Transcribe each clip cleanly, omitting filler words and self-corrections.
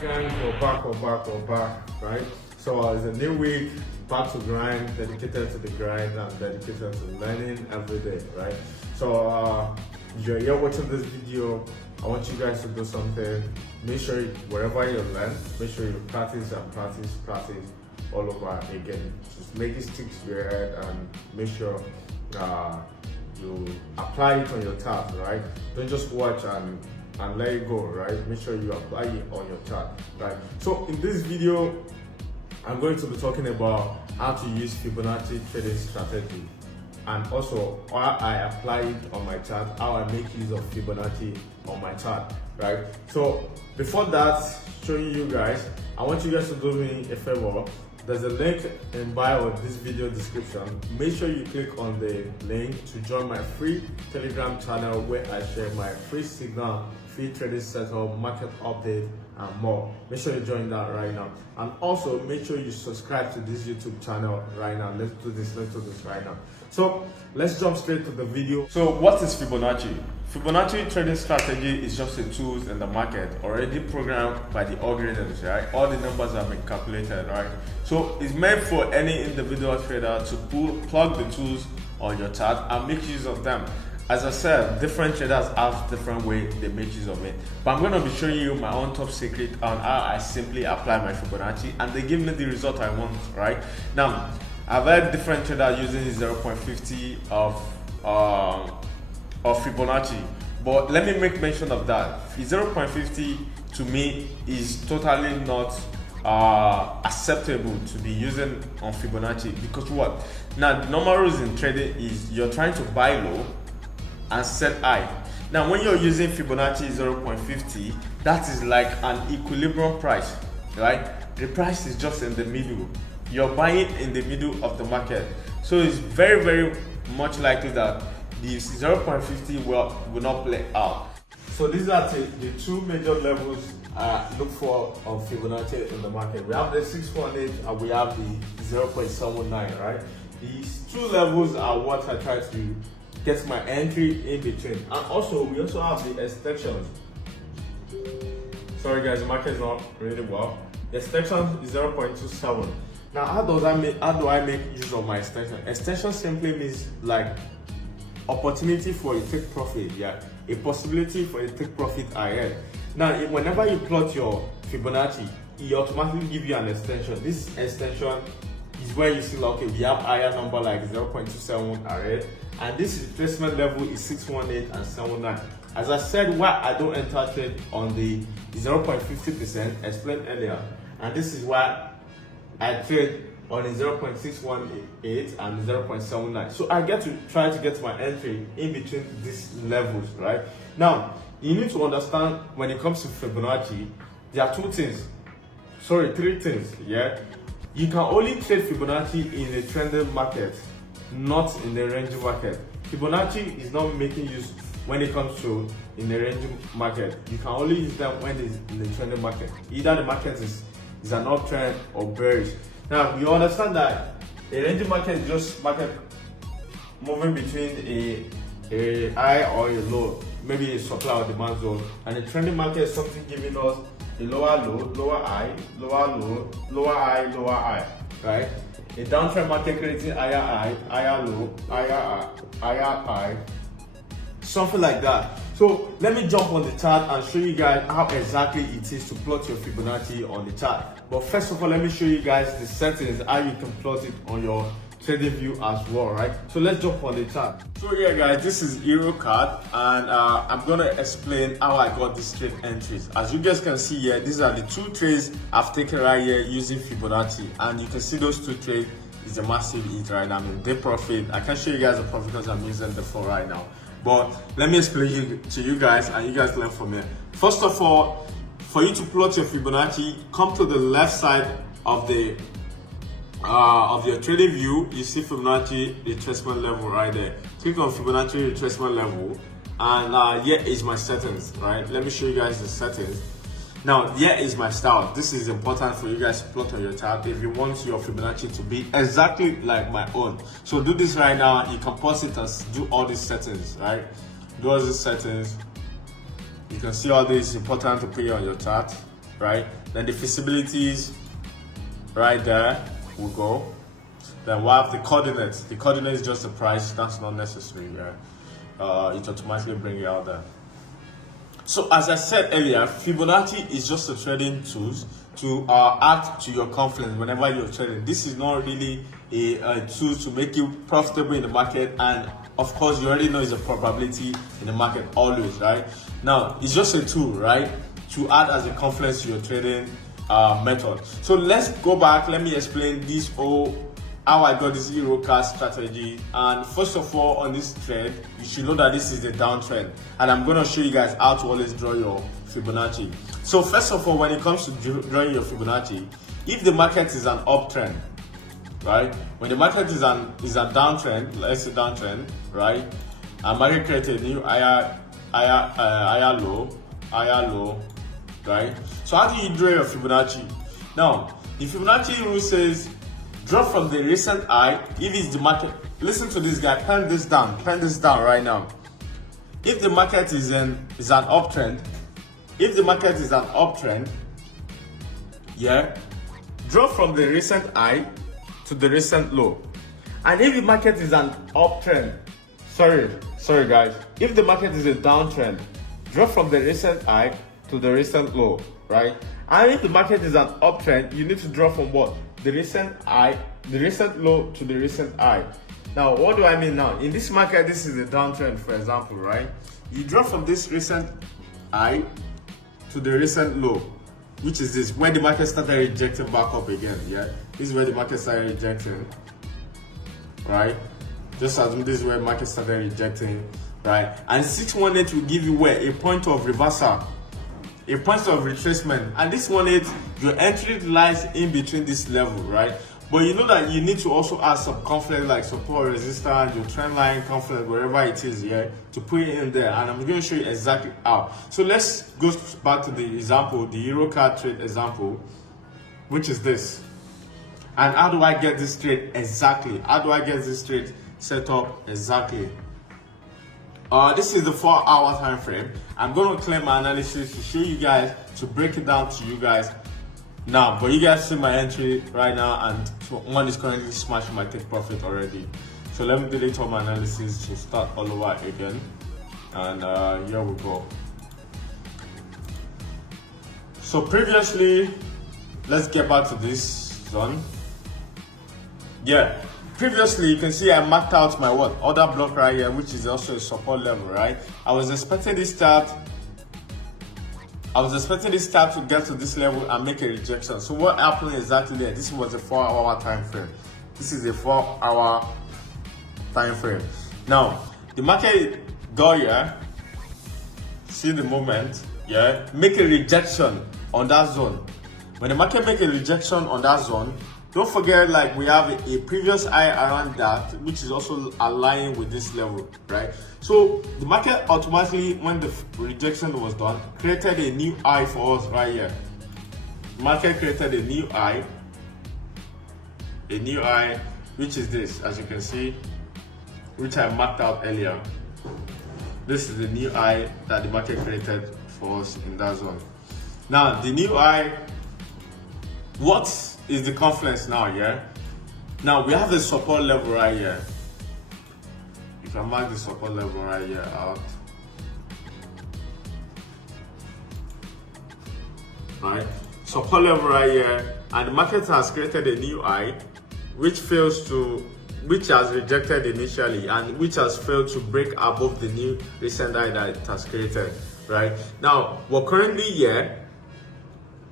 Gang, we're back, right? So it's a new week, back to grind, dedicated to the grind and dedicated to learning every day, right? So if you're here watching this video, I want you guys to do something. Make sure wherever you learn, make sure you practice all over again. Just make it stick to your head and make sure you apply it on your task, right? Don't just watch and let it go, right? Make sure you apply it on your chart, right? So in this video, I'm going to be talking about how to use Fibonacci trading strategy and also how I apply it on my chart, how I make use of Fibonacci on my chart, right? So before that, showing you guys, I want you guys to do me a favor. There's a link in bio of this video description. Make sure you click on the link to join my free Telegram channel where I share my free signal, free trading setup, market update, and more. Make sure you join that right now. And also make sure you subscribe to this YouTube channel right now. Let's do this right now. So let's jump straight to the video. So what is Fibonacci? Fibonacci trading strategy is just a tool in the market already programmed by the algorithms, right? All the numbers have been calculated, right? So it's meant for any individual trader to plug the tools on your chart and make use of them. As I said, different traders have different ways they make use of it. But I'm going to be showing you my own top secret on how I simply apply my Fibonacci and they give me the result I want, right? Now, I've had different traders using 0.50 of Fibonacci, but let me make mention of that. 0.50 to me is totally not acceptable to be using on Fibonacci because what? Now, the normal rules in trading is you're trying to buy low and sell high. Now, when you're using Fibonacci 0.50, that is like an equilibrium price, right? The price is just in the middle. You're buying in the middle of the market, so it's very, very much likely that the 0.50 will not play out. So these are the two major levels I look for on Fibonacci in the market. We have the 618 and we have the 0.79, right? These two levels are what I try to get my entry in between. And also, we also have the extensions. Sorry guys, the market is not really well. The extension is 0.27. Now, how do I make use of my extension? Extension simply means like opportunity for you to take profit, yeah, a possibility for you to take profit ahead. Now, whenever you plot your Fibonacci, it automatically give you an extension. This extension is where you see, okay, we have higher number like 0.27 ahead, and this retracement level is 618 and 79. As I said, why I don't enter trade on the 0.50% explained earlier, and this is why I trade on the 0.618 and 0.79. So I get to try to get my entry in between these levels, right? Now, you need to understand when it comes to Fibonacci, there are three things, yeah? You can only trade Fibonacci in a trending market, not in the ranging market. Fibonacci is not making use when it comes to in the ranging market. You can only use them when it's in the trending market. Either the market is an uptrend or bearish. Now, you understand that a ranging market is just market moving between a high or a low, maybe a supply or demand zone, and a trending market is something giving us a lower low, lower high, lower low, lower high, lower high, right? A downtrend market creating higher high, higher low, higher high, something like that. So let me jump on the chart and show you guys how exactly it is to plot your Fibonacci on the chart. But first of all, let me show you guys the settings, how you can plot it on your trading view as well, right? So let's jump on the chart. So yeah guys, this is Euro card and I'm gonna explain how I got these trade entries. As you guys can see here, these are the two trades I've taken right here using Fibonacci, and you can see those two trades is a massive hit right now. I mean, they profit. I can show you guys the profit because I'm using the phone right now. But let me explain to you guys and you guys learn from here. First of all, for you to plot your Fibonacci, come to the left side of your trading view. You see Fibonacci retracement level right there. Click on Fibonacci retracement level, and here is my settings, right? Let me show you guys the settings. Now, here is my style. This is important for you guys to plot on your chart if you want your Fibonacci to be exactly like my own. So do this right now. You can pause it and do all these settings, right? Do all these settings. You can see all this important to put on your chart. right? Then the feasibilities right there will go. Then we'll have the coordinates. The coordinate is just the price, that's not necessary. It automatically bring it out there. So as I said earlier, Fibonacci is just a trading tool to add to your confidence whenever you're trading. This is not really a tool to make you profitable in the market, and of course you already know it's a probability in the market always, right? Now it's just a tool, right, to add as a confidence to your trading method. So let's go back. Let me explain this how I got this Euro card strategy. And first of all, on this trade, you should know that this is a downtrend, and I'm going to show you guys how to always draw your Fibonacci. So first of all, when it comes to drawing your Fibonacci, if the market is an uptrend, right? When the market is a downtrend, let's say downtrend, right? And market created a new higher low, right? So how do you draw your Fibonacci? Now, the Fibonacci rule says draw from the recent high. If it's the market, listen to this guy, pen this down right now. If the market is an uptrend, yeah, draw from the recent high to the recent low. And if the market is an uptrend, sorry guys, if the market is a downtrend, draw from the recent high to the recent low, right? And if the market is an uptrend, you need to draw from what? The recent high, the recent low to the recent high. Now, what do I mean now? In this market, this is a downtrend, for example, right? You draw from this recent high to the recent low, which is this, when the market started rejecting back up again, yeah? This is where the market started rejecting, right? Just assume this is where the market started rejecting, right? And 618 will give you where? A point of reversal, a point of retracement. And this 18, your entry lies in between this level, right? But you know that you need to also add some confidence, like support, resistance, your trend line confidence, wherever it is, yeah, to put it in there. And I'm going to show you exactly how. So let's go back to the example, the Euro card trade example, which is this. And how do I get this trade exactly? How do I get this trade set up exactly? This is the 4-hour time frame. I'm going to clear my analysis to show you guys, to break it down to you guys now. But you guys see my entry right now, and one is currently smashing my take profit already. So let me delete all my analysis to start all over again. And here we go. So previously, let's get back to this zone. Yeah. Previously, you can see I marked out my order block right here, which is also a support level, right? I was expecting this start to get to this level and make a rejection. So what happened exactly there? This was a 4-hour time frame. This is a 4-hour time frame. Now, the market got here, see the moment, yeah, make a rejection on that zone. When the market make a rejection on that zone, don't forget, like, we have a previous high around that, which is also aligning with this level, right? So the market automatically, when the rejection was done, created a new high for us right here. The market created a new high, which is this, as you can see, which I marked out earlier. This is the new high that the market created for us in that zone. Now, the new high, what is the confluence now, yeah? Now we have the support level right here. You can mark the support level right here out. Right? Support level right here, and the market has created a new high, which has rejected initially, and which has failed to break above the new recent high that it has created, right? Now we're currently here.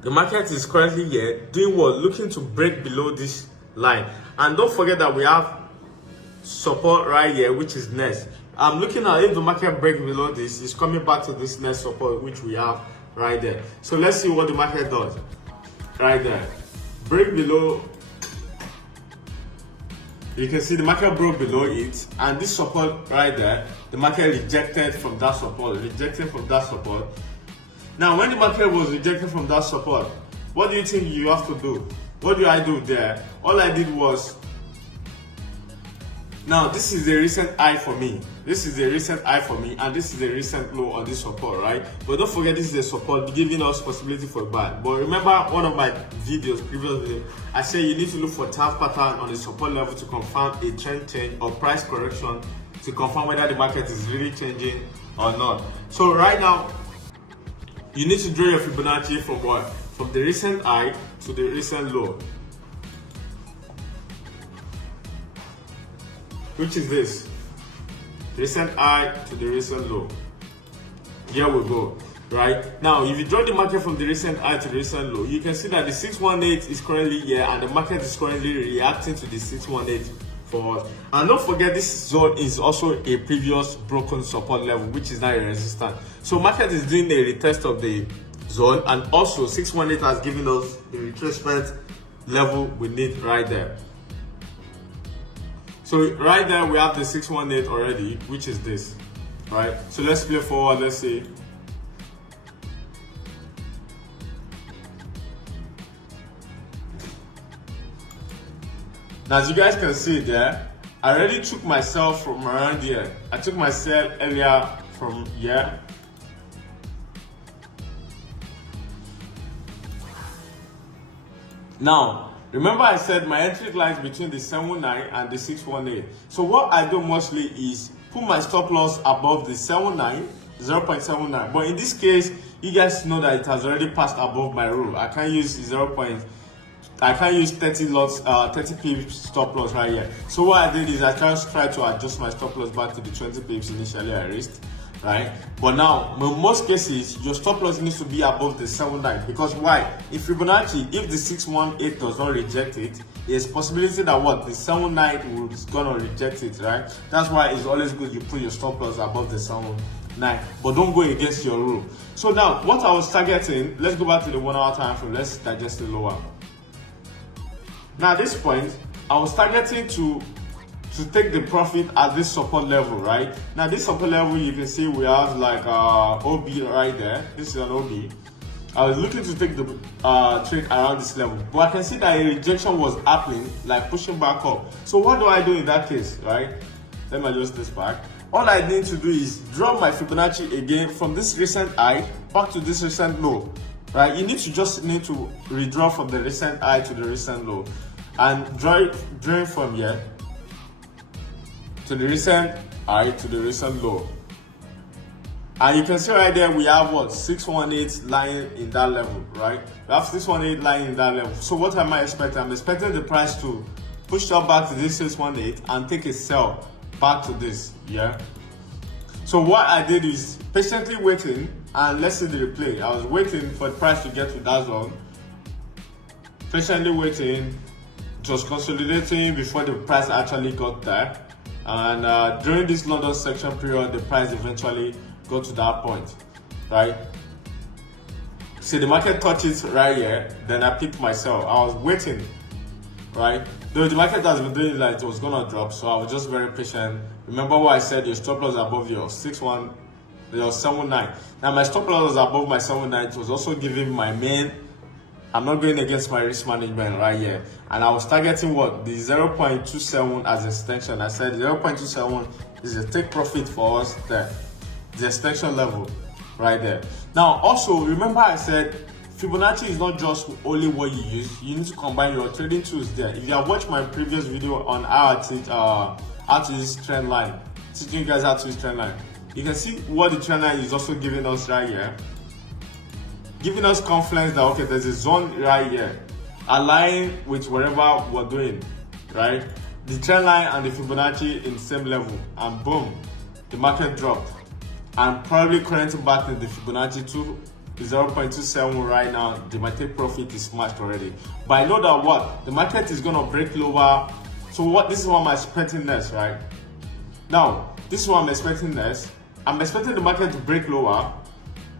The market is currently here doing what? Looking to break below this line. And don't forget that we have support right here, which is next. I'm looking at if the market breaks below this, it's coming back to this next support, which we have right there. So let's see what the market does. Right there. Break below. You can see the market broke below it, and this support right there, the market rejected from that support, Now, when the market was rejected from that support, what do you think you have to do? What do I do there? All I did was Now this is the recent high for me. This is the recent high for me, and this is the recent low on this support, right? But don't forget, this is the support giving us possibility for buy. But remember, one of my previous videos, I said you need to look for top pattern on the support level to confirm a trend change or price correction to confirm whether the market is really changing or not. So right now, you need to draw your Fibonacci from what? From the recent high to the recent low, which is this recent high to the recent low. Here we go. Right now, if you draw the market from the recent high to the recent low, you can see that the 618 is currently here, and the market is currently reacting to the 618 for us. And don't forget, this zone is also a previous broken support level, which is now a resistance. So market is doing a retest of the zone, and also 618 has given us the retracement level we need right there. So right there we have the 618 already, which is this, right? So let's play forward. Let's see. Now, as you guys can see there, I already took myself from around here. I took my sell earlier from here. Now, remember I said my entry lies between the 79 and the 618. So what I do mostly is put my stop loss above the 79, 0.79. But in this case, you guys know that it has already passed above my rule. I can't use 30 lots, 30 pips stop loss right here. So what I did is I just tried to adjust my stop loss back to the 20 pips initially I raised, right? But now, in most cases, your stop loss needs to be above the 79, because why? If Fibonacci, if the 618 does not reject it, there's possibility that what? The 79 is gonna reject it, right? That's why it's always good you put your stop loss above the 79, but don't go against your rule. So now, what I was targeting, let's go back to the 1 hour time frame, let's digest it lower. Now at this point, I was targeting to take the profit at this support level, right? Now this support level, you can see we have like OB right there. This is an OB. I was looking to take the trade around this level, but I can see that a rejection was happening, like pushing back up. So what do I do in that case, right? Let me adjust this back. All I need to do is drop my Fibonacci again from this recent high back to this recent low. Right, you need to redraw from the recent high to the recent low, and drawing from here to the recent high to the recent low. And you can see right there we have what? 618 lying in that level, right? We have 618 lying in that level. So what am I expecting? I'm expecting the price to push up back to this 618 and take a sell back to this, yeah? So what I did is patiently waiting, and let's see the replay. I was waiting for the price to get to that zone. Patiently waiting, just consolidating before the price actually got there. And during this London section period, the price eventually got to that point, right? See, the market touches right here, then I picked myself. I was waiting, right? Though the market has been doing like it was gonna drop, so I was just very patient. Remember what I said, your stop loss above your 79. Now my stop loss was above my 79. It was also giving my main. I'm not going against my risk management right here. And I was targeting what? The 0.27 as extension. I said 0.27 is a take profit for us there. The extension level right there. Now also remember I said Fibonacci is not just only what you use. You need to combine your trading tools there. If you have watched my previous video on how to use trend line, teaching you guys how to use trend line, you can see what the trend line is also giving us right here. Giving us confidence that okay, there's a zone right here, aligning with whatever we're doing, right? The trend line and the Fibonacci in the same level, and boom, the market dropped. And probably currently back in the Fibonacci to 0.27 right now. The market profit is smashed already. But I know that what? The market is gonna break lower. So what? This is what I'm expecting next, right? Now, this is what I'm expecting next. I'm expecting the market to break lower,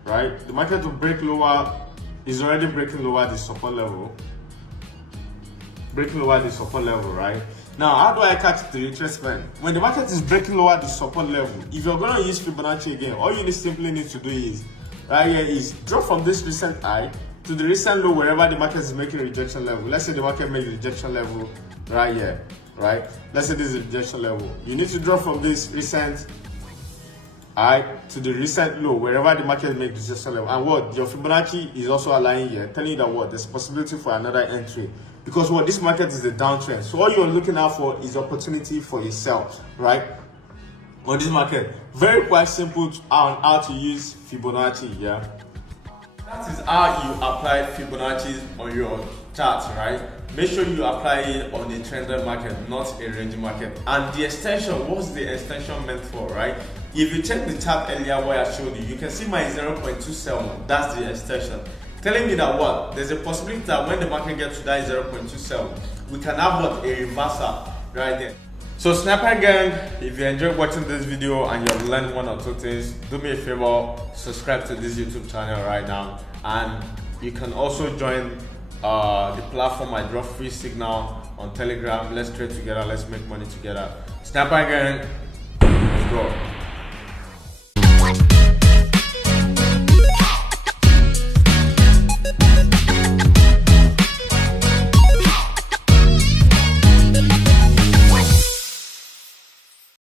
right? The market to break lower is already breaking lower the support level. Breaking lower the support level, right? Now, how do I catch the retracement? When the market is breaking lower the support level, if you're going to use Fibonacci again, all you simply need to do is, right here, is drop from this recent high to the recent low wherever the market is making rejection level. Let's say the market makes rejection level right here. right? Let's say this is the rejection level. You need to drop from this recent high to the recent low, wherever the market makes rejection level. And what your Fibonacci is also aligning here, telling you that what there's possibility for another entry. Because what this market is a downtrend. So all you're looking out for is opportunity for yourself, right? On this market. Very quite simple on how to use Fibonacci, yeah. That is how you apply Fibonacci on your chart, right? Make sure you apply it on a trended market, not a ranging market. And the extension, what's the extension meant for, right? If you check the chart earlier where I showed you, you can see my 0.27, that's the extension. Telling me that what? There's a possibility that when the market gets to that 0.27, we can have what? A reversal right there. So Sniper Gang, if you enjoyed watching this video and you've learned one or two things, do me a favor, subscribe to this YouTube channel right now. And you can also join the platform. I drop free signal on Telegram. Let's trade together, let's make money together. Sniper Gang, let's go.